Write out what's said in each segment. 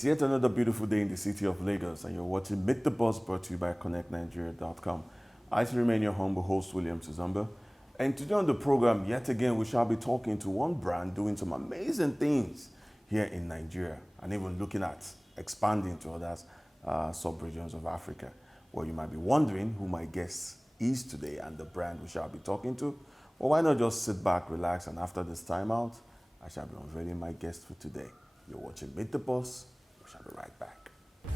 It's yet another beautiful day in the city of Lagos, and you're watching Meet the Boss, brought to you by ConnectNigeria.com. I still remain your humble host, William Suzamba. And today on the program, yet again, we shall be talking to one brand doing some amazing things here in Nigeria, and even looking at expanding to other sub-regions of Africa. Well, you might be wondering who my guest is today and the brand we shall be talking to. Well, why not just sit back, relax, and after this time out, I shall be unveiling my guest for today. You're watching Meet the Boss. We shall be right back.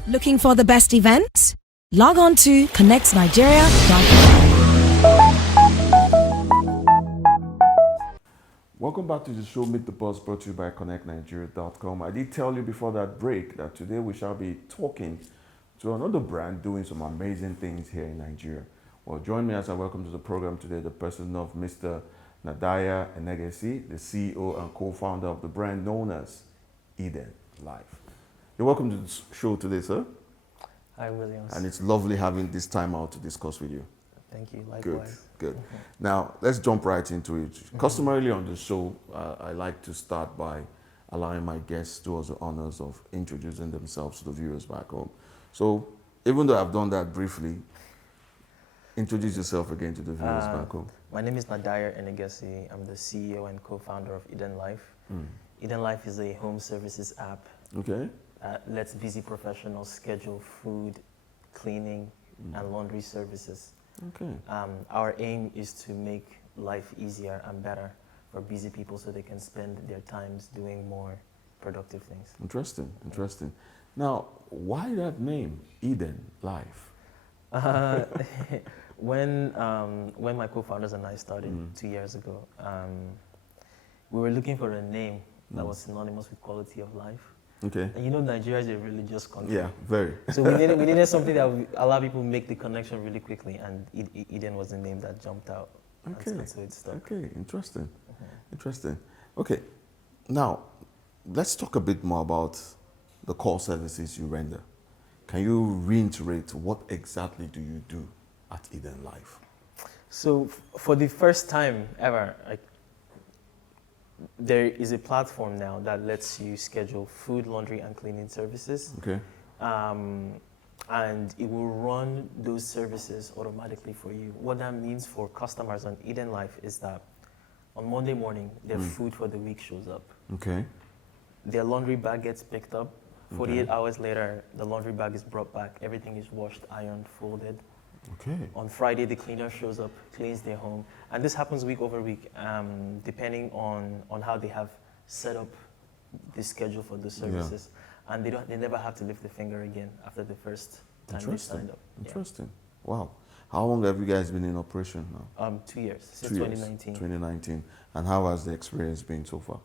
Looking for the best events? Log on to connectnigeria.com. Welcome back to the show, Meet the Boss, brought to you by ConnectNigeria.com. I did tell you before that break that today we shall be talking to another brand doing some amazing things here in Nigeria. Well, join me as I welcome to the program today the person of Mr. Nadayar Enegesi, the CEO and co-founder of the brand known as Eden Life. You're welcome to the show today, sir. Hi, Williams. And it's lovely having this time out to discuss with you. Thank you. Likewise. Good. Now, let's jump right into it. Customarily on the show, I like to start by allowing my guests to do us the honors of introducing themselves to the viewers back home. So, even though I've done that briefly, introduce yourself again to the viewers back home. My name is Nadayar Enegesi. I'm the CEO and co-founder of Eden Life. Eden Life is a home services app. Okay. Lets busy professionals schedule food, cleaning, and laundry services. Okay. Our aim is to make life easier and better for busy people so they can spend their times doing more productive things. Interesting. Now, why that name, Eden Life? When my co-founders and I started 2 years ago, we were looking for a name that was synonymous with quality of life. Okay. And you know, Nigeria is a religious country. Yeah, very. So we needed something that would allow people to make the connection really quickly, and Eden was the name that jumped out. Okay. And so it stuck. Okay, interesting. Okay, now let's talk a bit more about the core services you render. Can you reiterate what exactly do you do at Eden Life? So for the first time ever, there is a platform now that lets you schedule food, laundry, and cleaning services. Okay. And it will run those services automatically for you. What that means for customers on Eden Life is that on Monday morning, their food for the week shows up. Okay. Their laundry bag gets picked up. 48 hours later, the laundry bag is brought back. Everything is washed, ironed, folded. Okay. On Friday, the cleaner shows up, cleans their home. And this happens week over week, depending on how they have set up the schedule for the services. Yeah. And they never have to lift a finger again after the first time they signed up. Interesting. Yeah. Wow. How long have you guys been in operation now? 2 years, since 2019. 2019. And how has the experience been so far?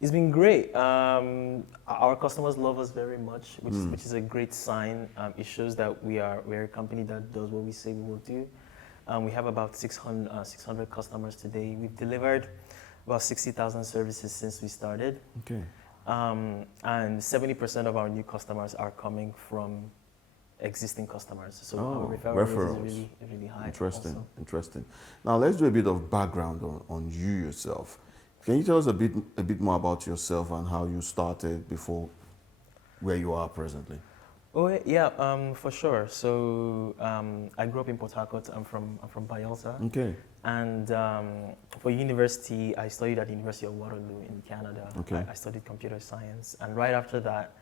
It's been great. Our customers love us very much, which is a great sign. It shows that we're a company that does what we say we will do. We have about 600 customers today. We've delivered about 60,000 services since we started. Okay. And 70% of our new customers are coming from existing customers. So our referral rate is really high. Interesting. Now let's do a bit of background on you yourself. Can you tell us a bit more about yourself and how you started before where you are presently? Oh yeah, for sure. So I grew up in Port Harcourt. I'm from Bayelsa. Okay. And for university, I studied at the University of Waterloo in Canada. Okay. I studied computer science, and right after that,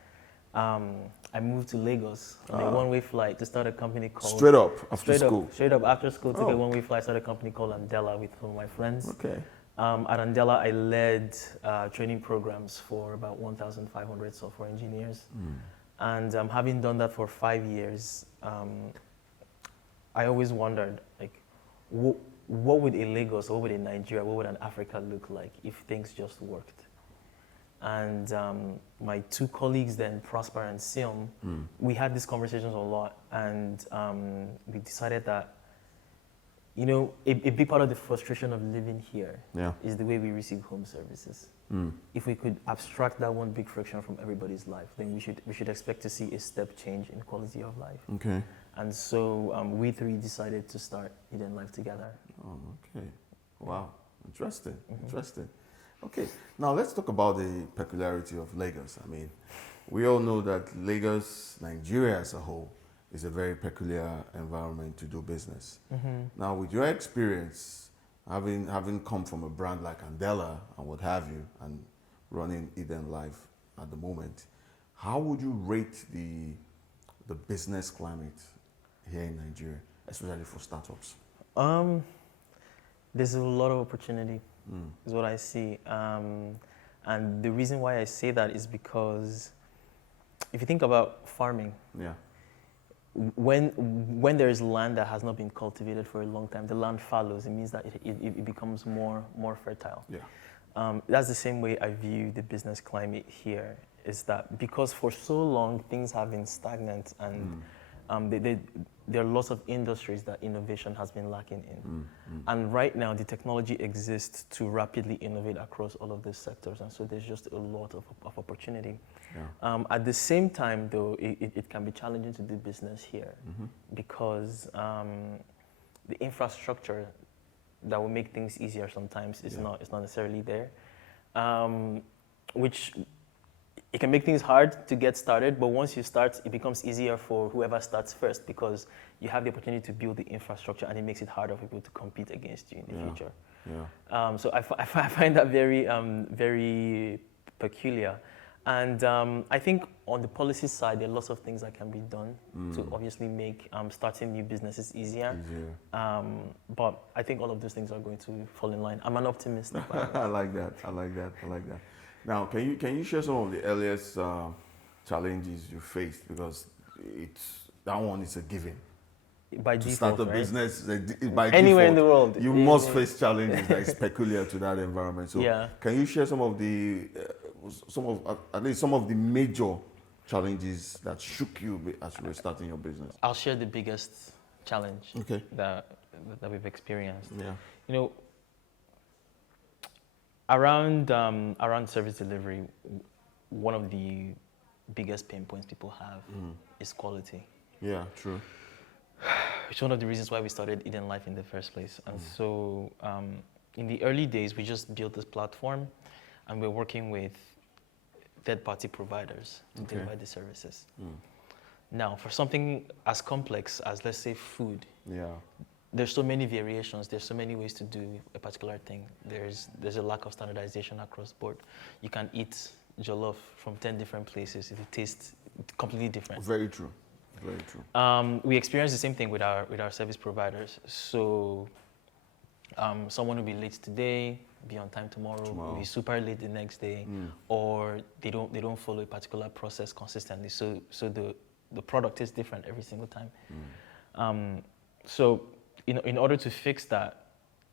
I moved to Lagos on a one-way flight to start a company called. Straight up after school. Straight up after school, took a one-way flight, started a company called Andela with some of my friends. Okay. At Andela, I led training programs for about 1,500 software engineers. And having done that for 5 years, I always wondered, what would a Lagos, what would a Nigeria, what would an Africa look like if things just worked? And my two colleagues then, Prosper and Sion, we had these conversations a lot, and we decided that a big part of the frustration of living here is the way we receive home services. If we could abstract that one big friction from everybody's life, then we should expect to see a step change in quality of life. Okay. And so we three decided to start Eden Life together. Oh, okay. Wow. Interesting. Okay. Now let's talk about the peculiarity of Lagos. I mean, We all know that Lagos, Nigeria as a whole, is a very peculiar environment to do business. Now, with your experience, having come from a brand like Andela and what have you, and running Eden Life at the moment, how would you rate the business climate here in Nigeria, especially for startups? There's a lot of opportunity, is what I see. And the reason why I say that is because if you think about farming, Yeah. when there is land that has not been cultivated for a long time, the land fallows. It means that it becomes more fertile. Yeah. That's the same way I view the business climate here, is that because for so long things have been stagnant and there are lots of industries that innovation has been lacking in. And right now the technology exists to rapidly innovate across all of these sectors, and so there's just a lot of opportunity. Yeah. At the same time though, it can be challenging to do business here because the infrastructure that will make things easier sometimes is not necessarily there, which it can make things hard to get started, but once you start, it becomes easier for whoever starts first because you have the opportunity to build the infrastructure, and it makes it harder for people to compete against you in the future. Yeah. So I find that very peculiar. And I think on the policy side, there are lots of things that can be done to obviously make starting new businesses easier. But I think all of those things are going to fall in line. I'm an optimist. I like that. I like that. I like that. Now, can you share some of the earliest challenges you faced, because that one is a given. By To default, start a right? business, by Anywhere in default, the world, you must face challenges that is peculiar to that environment. So, can you share some of the, at least some of the major challenges that shook you as you were starting your business? I'll share the biggest challenge that we've experienced. Yeah. You know, around service delivery, one of the biggest pain points people have is quality. Yeah, true. It's one of the reasons why we started Eden Life in the first place. And so in the early days, we just built this platform and we're working with third-party providers to deliver the services. Now, for something as complex as, let's say, food, there's so many variations, there's so many ways to do a particular thing. There's a lack of standardization across board. You can eat jollof from 10 different places. It tastes completely different. Very true. Very true. We experience the same thing with our service providers. So someone will be late today, be on time tomorrow, will be super late the next day, or they don't follow a particular process consistently. So the product is different every single time. So in order to fix that,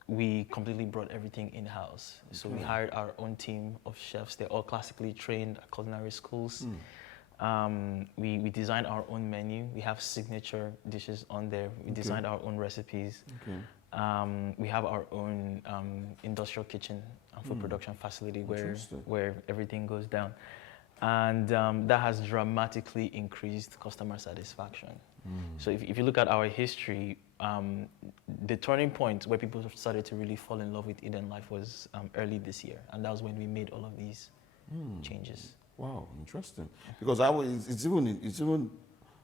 we completely brought everything in-house. So we hired our own team of chefs. They're all classically trained at culinary schools. We designed our own menu. We have signature dishes on there. We designed our own recipes. We have our own industrial kitchen and food production facility where everything goes down. And that has dramatically increased customer satisfaction. So if you look at our history, the turning point where people started to really fall in love with Eden Life was early this year. And that was when we made all of these changes. Wow, interesting. Because it's even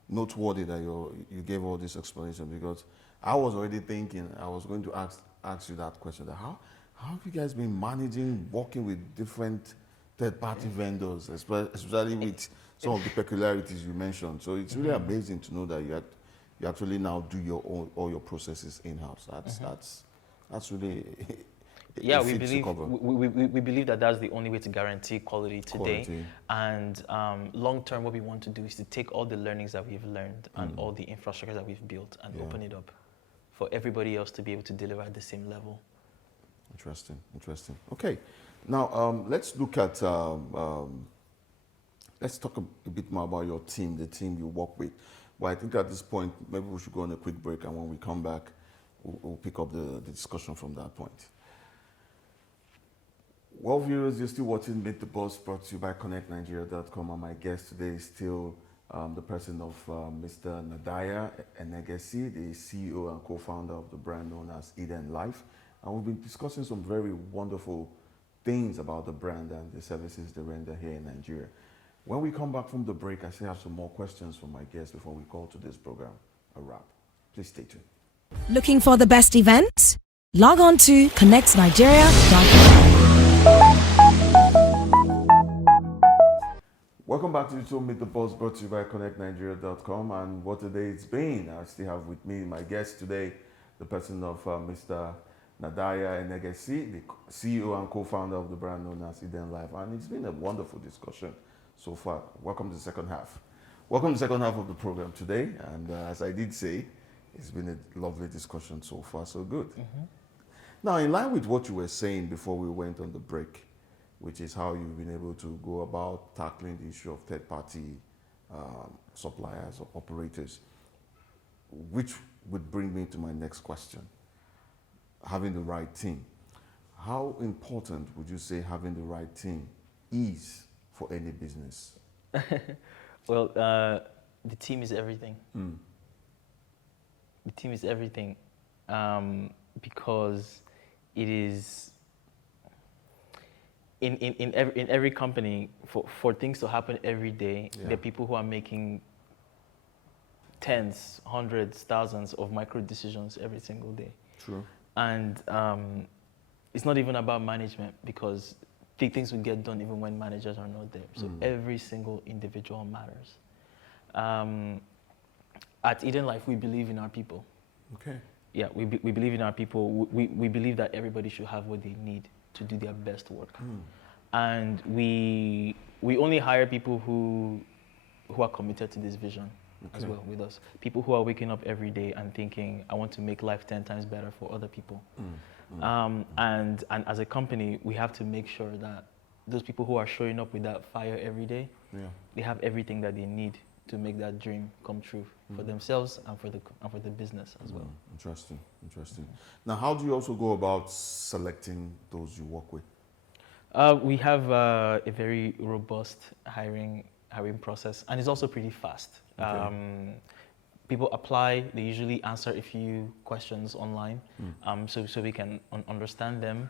noteworthy that you gave all this explanation, because I was already thinking I was going to ask you that question. How have you guys been managing working with different third-party vendors, especially with some of the peculiarities you mentioned? So it's really amazing to know that you actually now do all your processes in-house. That's really we believe that that's the only way to guarantee quality today. And long term, what we want to do is to take all the learnings that we've learned and all the infrastructure that we've built and open it up for everybody else to be able to deliver at the same level. Interesting. Okay, now let's look at let's talk a bit more about your team, the team you work with. Well, I think at this point maybe we should go on a quick break, and when we come back, we'll pick up the discussion from that point. Well, viewers, you're still watching Meet the Boss, brought to you by ConnectNigeria.com, and my guest today is still the person of Mr. Nadayar Enegesi, the CEO and co-founder of the brand known as Eden Life. And we've been discussing some very wonderful things about the brand and the services they render here in Nigeria. When we come back from the break, I still have some more questions for my guests before we call to this program a wrap. Please stay tuned. Looking for the best events? Log on to connectnigeria.com. Welcome back to the show Meet the Boss, brought to you by connectnigeria.com. And what a day it's been. I still have with me my guest today, the person of Mr. Nadayar Enegesi, the CEO and co-founder of the brand known as Eden Life. And it's been a wonderful discussion so far. Welcome to the second half. Welcome to the second half of the program today. And as I did say, it's been a lovely discussion so far, so good. Mm-hmm. Now, in line with what you were saying before we went on the break, which is how you've been able to go about tackling the issue of third-party suppliers or operators, which would bring me to my next question. Having the right team. How important would you say having the right team is for any business? Well, the team is everything. Mm. The team is everything because it is in every company for things to happen every day. Yeah. There are people who are making tens, hundreds, thousands of micro decisions every single day. True. And it's not even about management because things will get done even when managers are not there. So every single individual matters. At Eden Life, we believe in our people. Okay. Yeah, we believe in our people. We believe that everybody should have what they need to do their best work. And we only hire people who are committed to this vision as well with us. People who are waking up every day and thinking, I want to make life 10 times better for other people. And as a company, we have to make sure that those people who are showing up with that fire every day, they have everything that they need to make that dream come true for themselves and for the business as well. Interesting. Now, how do you also go about selecting those you work with? We have a very robust hiring process, and it's also pretty fast. Okay. People apply, they usually answer a few questions online, so we can understand them.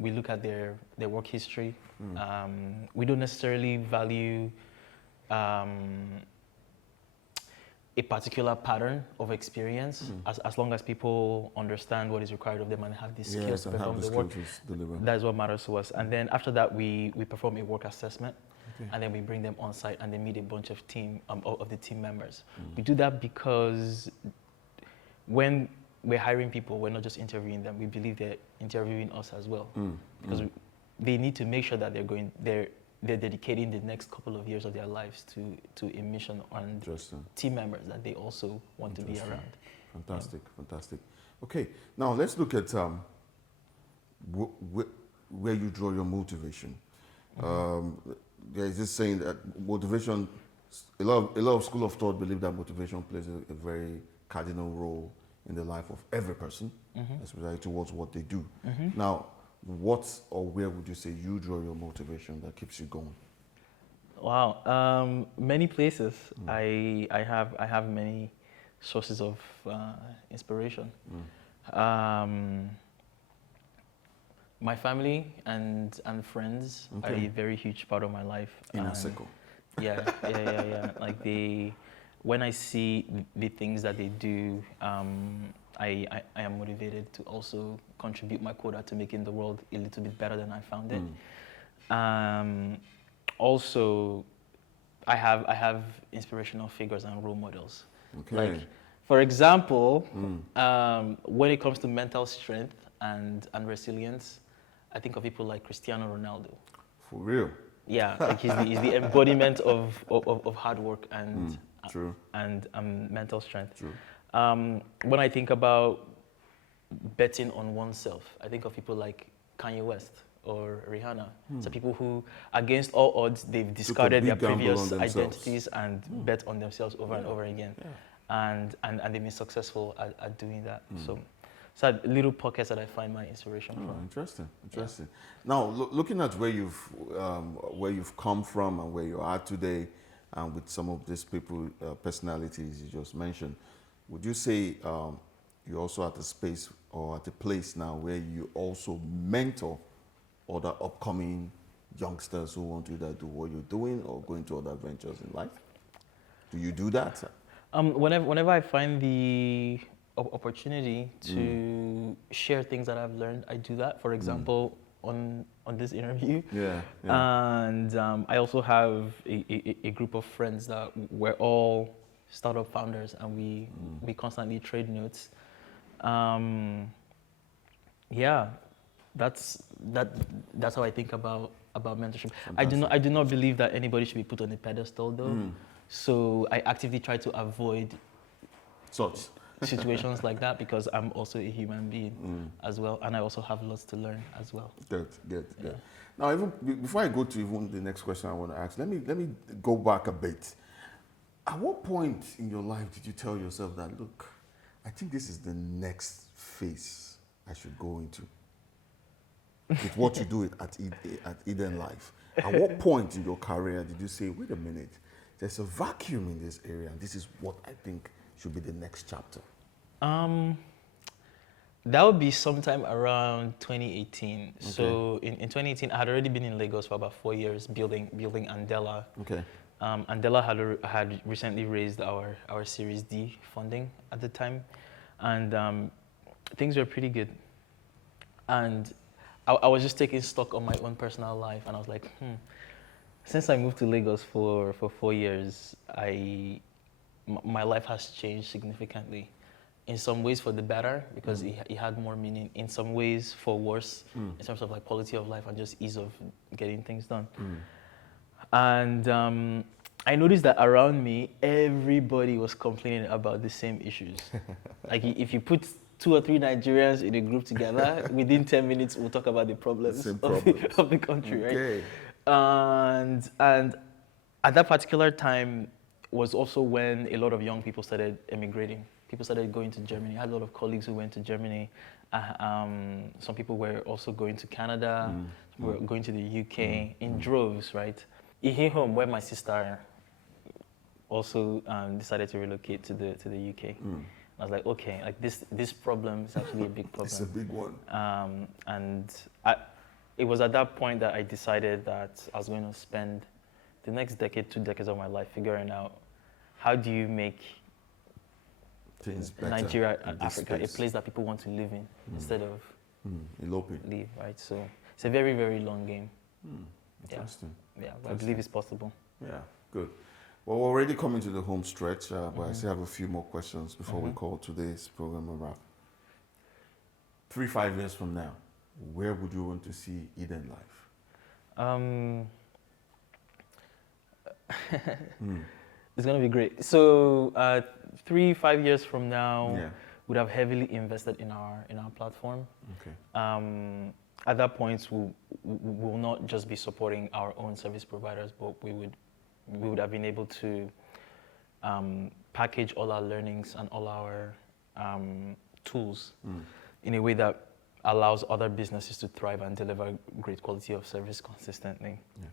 We look at their work history. We don't necessarily value a particular pattern of experience, as long as people understand what is required of them and have the skills to perform the work. That's what matters to us. And then after that, we perform a work assessment, and then we bring them on site and they meet a bunch of the team members. We do that because when we're hiring people, we're not just interviewing them. We believe they're interviewing us as well, because they need to make sure that they're dedicating the next couple of years of their lives to a mission and team members that they also want to be around. Fantastic. Okay, now let's look at where you draw your motivation. There's this saying that motivation, a lot of school of thought believe that motivation plays a very cardinal role in the life of every person, especially towards what they do. Now, what or where would you say you draw your motivation that keeps you going? Wow, many places. I have many sources of inspiration. My family and friends are a very huge part of my life. Inner circle. Yeah. Like when I see the things that they do, I am motivated to also contribute my quota to making the world a little bit better than I found it. Also, I have inspirational figures and role models. Okay. Like, for example, when it comes to mental strength and resilience, I think of people like Cristiano Ronaldo. For real? Yeah, like he's the embodiment of hard work and mental strength. True. When I think about betting on oneself, I think of people like Kanye West or Rihanna. So people who, against all odds, they've discarded their previous identities and bet on themselves over and over again. And they've been successul at doing that. So little pockets that I find my inspiration from. Interesting. Now, looking at where you've come from and where you are today, and with some of these people, personalities you just mentioned, would you say you're also at a space or at a place now where you also mentor other upcoming youngsters who want to either do what you're doing or go into other ventures in life? Do you do that? Whenever I find the opportunity to share things that I've learned, I do that. For example, on this interview. Yeah. And I also have a group of friends that we're all startup founders, and we constantly trade notes. Yeah, that's how I think about mentorship. Fantastic. I do not believe that anybody should be put on a pedestal though. So I actively try to avoid Such. situations like that, because I'm also a human being as well, and I also have lots to learn as well. Good. Yeah. Now, even before I go to even the next question I want to ask, let me go back a bit. At what point in your life did you tell yourself that, look, I think this is the next phase I should go into with what you do at Eden Life? At what point in your career did you say, wait a minute, there's a vacuum in this area, and this is what I think should be the next chapter? That would be sometime around 2018. Okay. So in 2018, I had already been in Lagos for about 4 years building Andela. Okay. Andela had recently raised our Series D funding at the time, and things were pretty good. And I was just taking stock on my own personal life, and I was like, since I moved to Lagos for 4 years, my life has changed significantly. In some ways for the better, because it had more meaning. In some ways for worse, in terms of like quality of life and just ease of getting things done. And I noticed that around me, everybody was complaining about the same issues. Like if you put 2 or 3 Nigerians in a group together, within 10 minutes we'll talk about the problems of the country, okay. Right? And at that particular time was also when a lot of young people started emigrating. People started going to Germany. I had a lot of colleagues who went to Germany. Some people were also going to Canada. Some were going to the UK in droves, right? In home, where my sister also decided to relocate to the UK. I was like, okay, like this problem is actually a big problem. It's a big one. It was at that point that I decided that I was going to spend the next decade, 2 decades of my life figuring out how do you make Nigeria and Africa a place that people want to live in instead of eloping. leave, right? So it's a very, very long game. Interesting. Yeah, but I believe it's possible. Yeah, good. Well, we're already coming to the home stretch, but I still have a few more questions before we call today's program a wrap. 3-5 years from now, where would you want to see Eden Life? It's going to be great. So 3-5 years from now, would have heavily invested in our platform. Okay. At that point, we will not just be supporting our own service providers, but we would have been able to package all our learnings and all our tools in a way that allows other businesses to thrive and deliver great quality of service consistently. Yeah.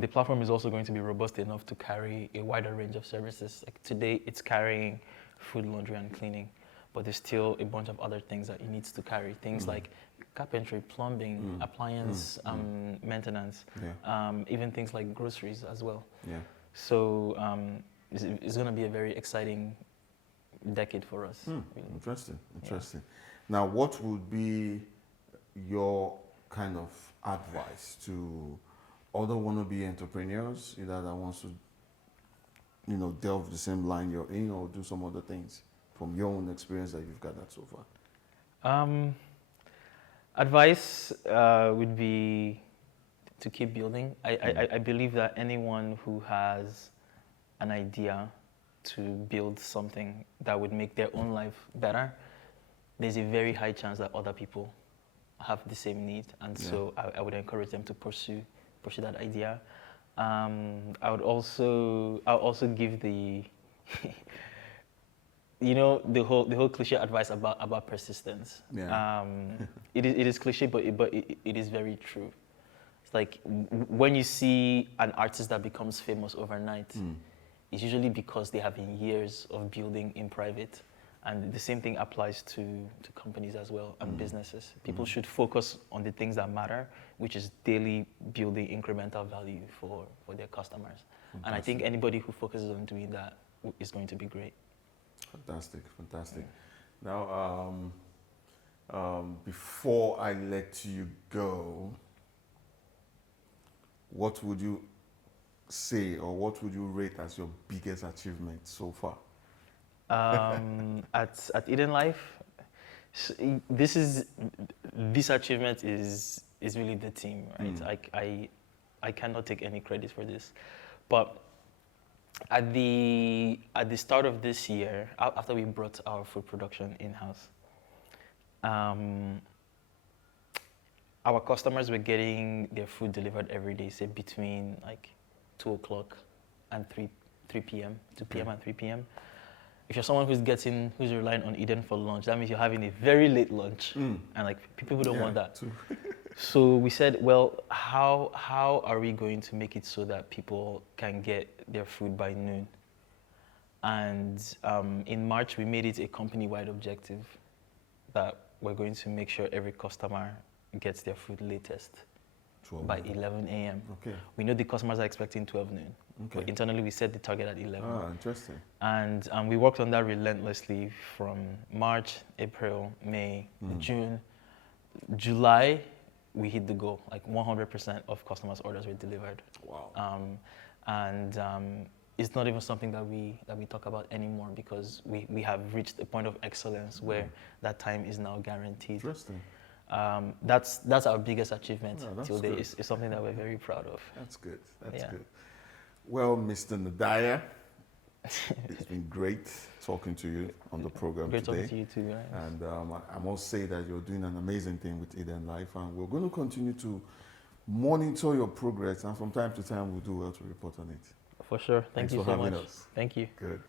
The platform is also going to be robust enough to carry a wider range of services. Like today, it's carrying food, laundry, and cleaning, but there's still a bunch of other things that it needs to carry. Things like carpentry, plumbing, appliance maintenance, even things like groceries as well. Yeah. So it's going to be a very exciting decade for us. Really. Interesting. Yeah. Now, what would be your kind of advice to other wannabe entrepreneurs, either that wants to, delve the same line you're in or do some other things from your own experience that you've gathered so far? Advice would be to keep building. I believe that anyone who has an idea to build something that would make their own life better, there's a very high chance that other people have the same need, and so I would encourage them to pursue that idea. I'll also give the the whole cliche advice about persistence. Yeah. It is cliche, but it is very true. It's like when you see an artist that becomes famous overnight, it's usually because they have been years of building in private, And the same thing applies to companies as well and businesses. People should focus on the things that matter, which is daily building incremental value for their customers. Fantastic. And I think anybody who focuses on doing that is going to be great. Fantastic, fantastic. Now, before I let you go, what would you say or what would you rate as your biggest achievement so far? At Eden Life, this achievement is really the team, right? I cannot take any credit for this, but at the start of this year, after we brought our food production in-house, our customers were getting their food delivered every day, say between like 2 o'clock and 3 p.m., 2 p.m. and 3 p.m. If you're someone who's relying on Eden for lunch, that means you're having a very late lunch, and like people don't want that. So we said, well, how are we going to make it so that people can get their food by noon? And in March, we made it a company-wide objective that we're going to make sure every customer gets their food latest by 11 a.m. Okay. We know the customers are expecting 12 noon. Okay. But internally, we set the target at 11. Ah, interesting. And we worked on that relentlessly from March, April, May, June, July. We hit the goal. Like 100% of customers' orders were delivered. Wow. It's not even something that we talk about anymore because we have reached a point of excellence where that time is now guaranteed. Interesting. That's our biggest achievement till good. date. It's something that we're very proud of. That's good. That's good. Well, Mr. Nadayar, it's been great talking to you on the program Great today. talking to you too, right? And I must say that you're doing an amazing thing with Eden Life, and we're going to continue to monitor your progress, and from time to time we'll do well to report on it. For sure. Thank Thanks you for so having much. us. Thank you. Good.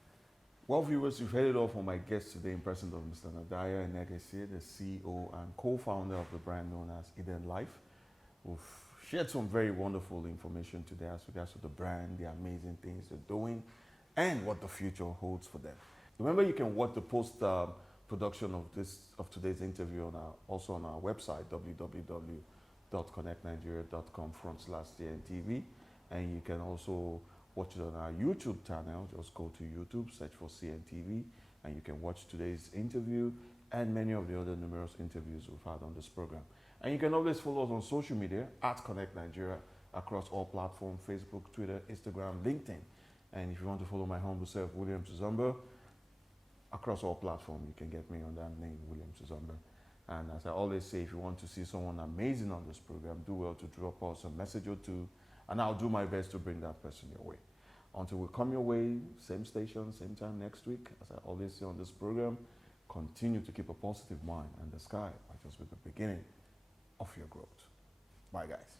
Well, viewers, you've heard it all from my guest today in person of Mr. Nadayar Enegesi, the CEO and co-founder of the brand known as Eden Life. We've shared some very wonderful information today as regards to the brand, the amazing things they're doing, and what the future holds for them. Remember, you can watch the post-production of today's interview also on our website, www.connectnigeria.com/Cntv, and you can also watch it on our YouTube channel. Just go to YouTube, search for CNTV, and you can watch today's interview and many of the other numerous interviews we've had on this program. And you can always follow us on social media at Connect Nigeria across all platforms: Facebook, Twitter, Instagram, LinkedIn. And if you want to follow my humble self, William Tuzumba, across all platforms, you can get me on that name, William Tuzumba. And as I always say, if you want to see someone amazing on this program, do well to drop us a message or two, and I'll do my best to bring that person your way. Until we come your way, same station, same time next week, as I always say on this program, continue to keep a positive mind, and the sky might just be the beginning of your growth. Bye, guys.